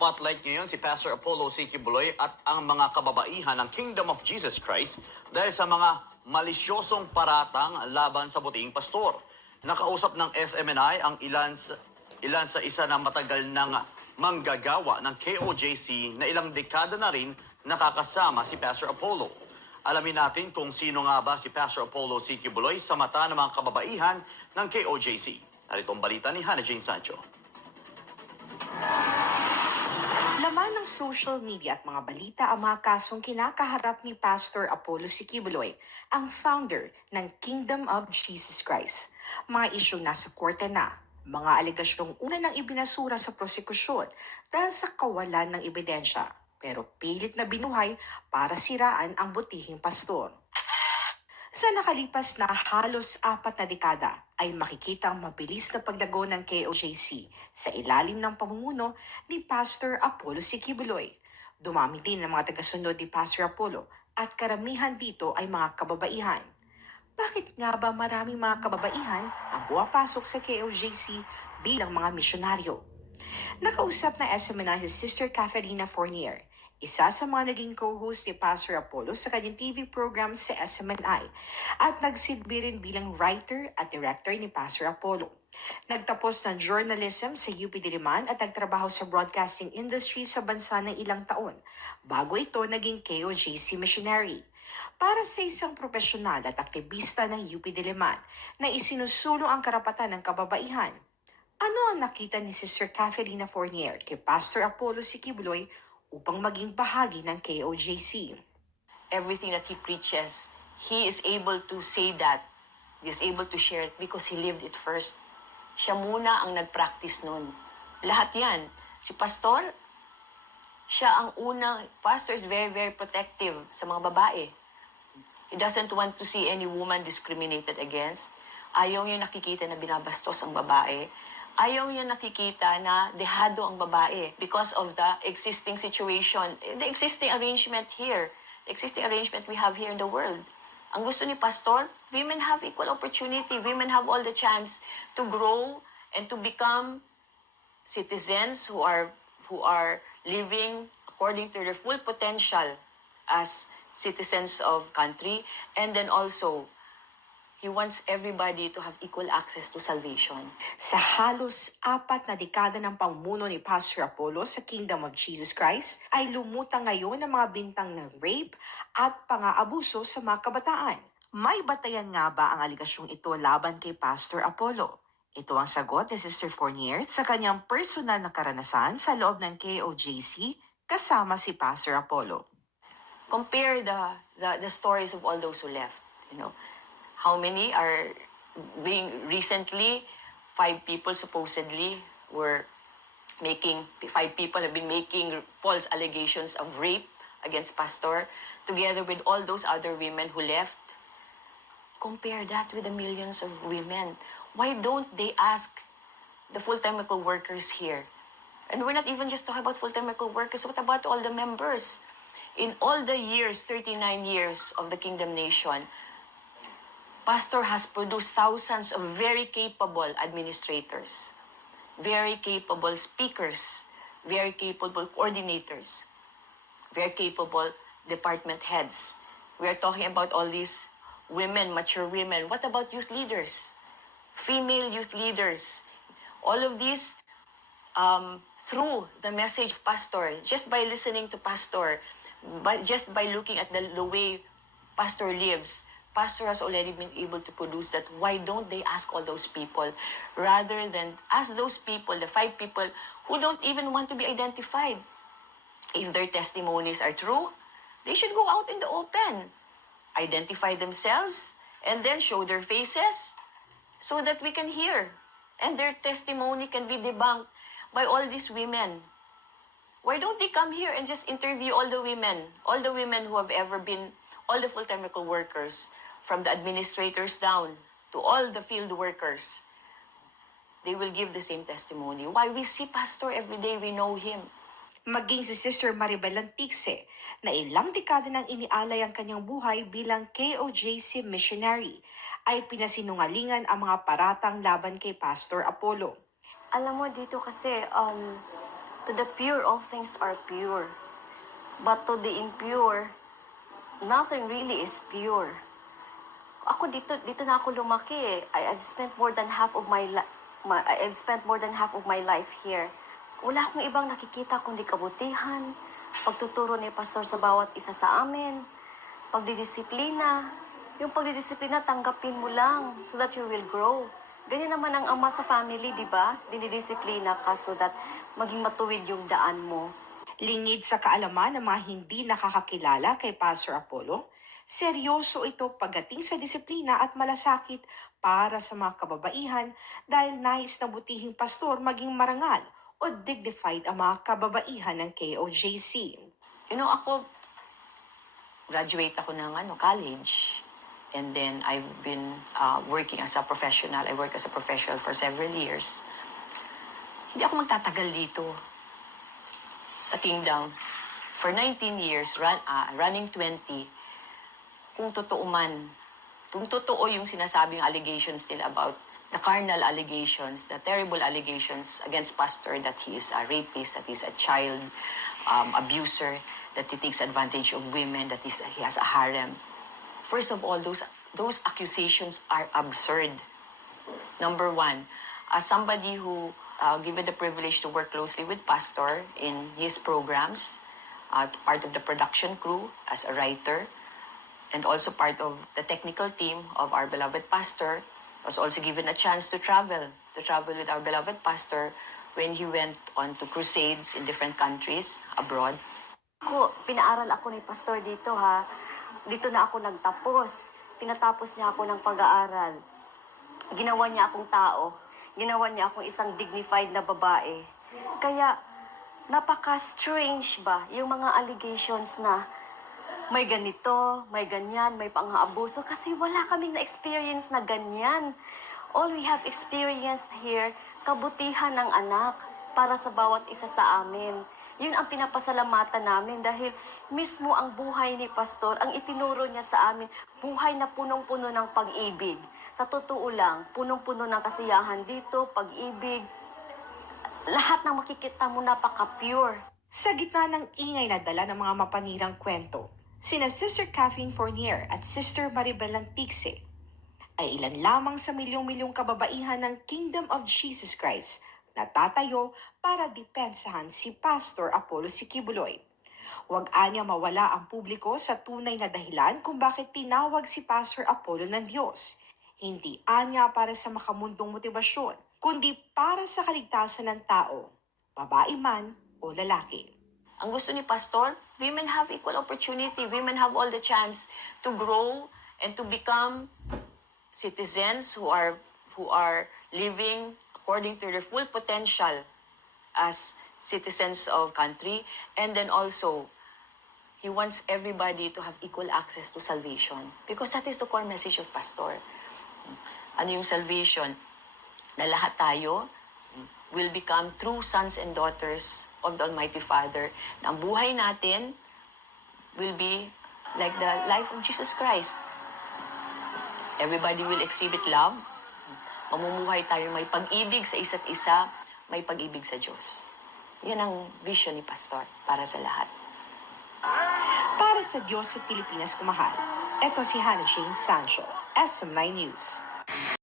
Spotlight ngayon si Pastor Apollo C. Kibuloy at ang mga kababaihan ng Kingdom of Jesus Christ dahil sa mga malisyosong paratang laban sa buting pastor. Nakausap ng SMNI ang ilan sa, ilan sa isa na matagal ng manggagawa ng KOJC na ilang dekada na rin nakakasama si Pastor Apollo. Alamin natin kung sino nga ba si Pastor Apollo C. Kibuloy sa mata ng mga kababaihan ng KOJC. Narito ang balita ni Hannah Jane Sancho. Laman ng social media at mga balita ang mga kasong kinakaharap ni Pastor Apollo Sikibuloy, ang founder ng Kingdom of Jesus Christ. Mga isyong nasa korte na, mga alegasyong una nang ibinasura sa prosekusyon dahil sa kawalan ng ebidensya, pero pilit na binuhay para siraan ang butihing pastor. Sa nakalipas na halos apat na dekada ay makikita ang mabilis na paglago ng KOJC sa ilalim ng pamumuno ni Pastor Apollo Sikibuloy. Dumami din ang mga tagasunod ni Pastor Apollo at karamihan dito ay mga kababaihan. Bakit nga ba maraming mga kababaihan ang pumapasok sa KOJC bilang mga misyonaryo? Nakausap na SMNI si Sister Catherina Fournier, isa sa mga naging co-host ni Pastor Apollo sa kanyang TV program sa SMNI at nagsilbi rin bilang writer at director ni Pastor Apollo. Nagtapos ng journalism sa UP Diliman at nagtrabaho sa broadcasting industry sa bansa ng ilang taon bago ito naging KOJC missionary. Para sa isang profesional at aktivista ng UP Diliman na isinusulong ang karapatan ng kababaihan, ano ang nakita ni Sister Catherina Fournier kay Pastor Apollo Sikibuloy upang maging bahagi ng KOJC? everything that he preaches, he is able to say that. He is able to share it because he lived it first. Siya muna ang nag-practice nun. Lahat yan. Si pastor, siya ang unang, pastor is very, very protective sa mga babae. He doesn't want to see any woman discriminated against. Ayaw niya nakikita na binabastos ang babae. Ayaw niya nakikita na dehado ang babae because of the existing situation, the existing arrangement here, the existing arrangement we have here in the world. Ang gusto ni Pastor, women have equal opportunity. Women have all the chance to grow and to become citizens who are who are living according to their full potential as citizens of country and then also he wants everybody to have equal access to salvation. Sa halos apat na dekada ng pamumuno ni Pastor Apollo sa Kingdom of Jesus Christ, ay lumutang ngayon ang mga bintang ng rape at pang-aabuso sa mga kabataan. May batayan nga ba ang aligasyong ito laban kay Pastor Apollo? Ito ang sagot ni Sister Fournier sa kanyang personal na karanasan sa loob ng KOJC kasama si Pastor Apollo. compare the, the the stories of all those who left you know how many are being recently five people supposedly were making five people have been making false allegations of rape against pastor together with all those other women who left? Compare that with the millions of women. Why don't they ask the full-time medical workers here? And we're not even just talking about full-time medical workers what about all the members? In all the years 39 years of the kingdom nation pastor has produced thousands of very capable administrators very capable speakers very capable coordinators very capable department heads. We are talking about all these women, mature women. What about youth leaders? Female youth leaders. All of these um, through the message pastor, just by listening to pastor, but just by looking at the, the way pastor lives, pastor has already been able to produce that. Why don't they ask all those people rather than ask those people, the five people who don't even want to be identified? if their testimonies are true, they should go out in the open, identify themselves, and then show their faces so that we can hear. And their testimony can be debunked by all these women. Why don't they come here and just interview all the women, all the women who have ever been, all the full-time medical workers, from the administrators down to all the field workers? They will give the same testimony. Why we see Pastor every day, we know him. maging si Sister Maribel Antixe na ilang dekada nang inialay ang kanyang buhay bilang KOJC missionary ay pinasinungalingan ang mga paratang laban kay Pastor Apollo. Alam mo dito kasi um To the pure, all things are pure. But to the impure, nothing really is pure. Ako dito dito na ako lumaki. eh. I, I've spent more than half of my, my I've spent more than half of my life here. Wala akong ibang nakikita kundi kabutihan, pagtuturo ni pastor sa bawat isa sa amin, pagdidisiplina. Yung pagdidisiplina, tanggapin mo lang so that you will grow. Ganyan naman ang ama sa family, di ba? Dinidisiplina ka so that maging matuwid yung daan mo. Lingid sa kaalaman ng mga hindi nakakakilala kay Pastor Apollo, seryoso ito pagdating sa disiplina at malasakit para sa mga kababaihan dahil nais na butihing pastor maging marangal o dignified ang mga kababaihan ng KOJC. You know, ako, graduate ako ng ano, college. And then I've been uh, working as a professional. I work as a professional for several years. Hindi ako magtatagal dito sa kingdom. For 19 years, run, ah, running 20, kung totoo man, kung totoo yung sinasabing allegations nila about the carnal allegations, the terrible allegations against pastor that he is a rapist, that he's a child um, abuser, that he takes advantage of women, that he's, he has a harem. First of all, those those accusations are absurd. Number one, as somebody who uh, given the privilege to work closely with Pastor in his programs, uh, part of the production crew as a writer, and also part of the technical team of our beloved pastor, was also given a chance to travel, to travel with our beloved pastor when he went on to crusades in different countries abroad. Ako, pinaaral ako ni pastor dito ha. Dito na ako nagtapos. Pinatapos niya ako ng pag-aaral. Ginawa niya akong tao. Ginawa niya akong isang dignified na babae. Kaya, napaka-strange ba yung mga allegations na may ganito, may ganyan, may pang-aabuso kasi wala kaming na-experience na ganyan. All we have experienced here, kabutihan ng anak para sa bawat isa sa amin. Yun ang pinapasalamatan namin dahil mismo ang buhay ni Pastor, ang itinuro niya sa amin, buhay na punong-puno ng pag-ibig. Sa totoo lang, punong-puno ng kasiyahan dito, pag-ibig. Lahat ng makikita mo napaka-pure. Sa gitna ng ingay na dala ng mga mapanirang kwento, sina Sister Catherine Fournier at Sister Maribel Lantixe ay ilan lamang sa milyong-milyong kababaihan ng Kingdom of Jesus Christ na tatayo para depensahan si Pastor Apollo Sikibuloy. Huwag anya mawala ang publiko sa tunay na dahilan kung bakit tinawag si Pastor Apollo ng Diyos. Hindi anya para sa makamundong motibasyon, kundi para sa kaligtasan ng tao, babae man o lalaki. Ang gusto ni Pastor, women have equal opportunity. Women have all the chance to grow and to become citizens who are who are living according to their full potential as citizens of country. And then also he wants everybody to have equal access to salvation. Because that is the core message of pastor. Ano yung salvation? Na lahat tayo will become true sons and daughters of the Almighty Father na ang buhay natin will be like the life of Jesus Christ Everybody will exhibit love. Mamumuhay tayo may pag-ibig sa isa't isa, may pag-ibig sa Diyos. Yan ang vision ni Pastor para sa lahat. Para sa Diyos at Pilipinas kumahal, ito si Hannah James Sancho, SM9 News.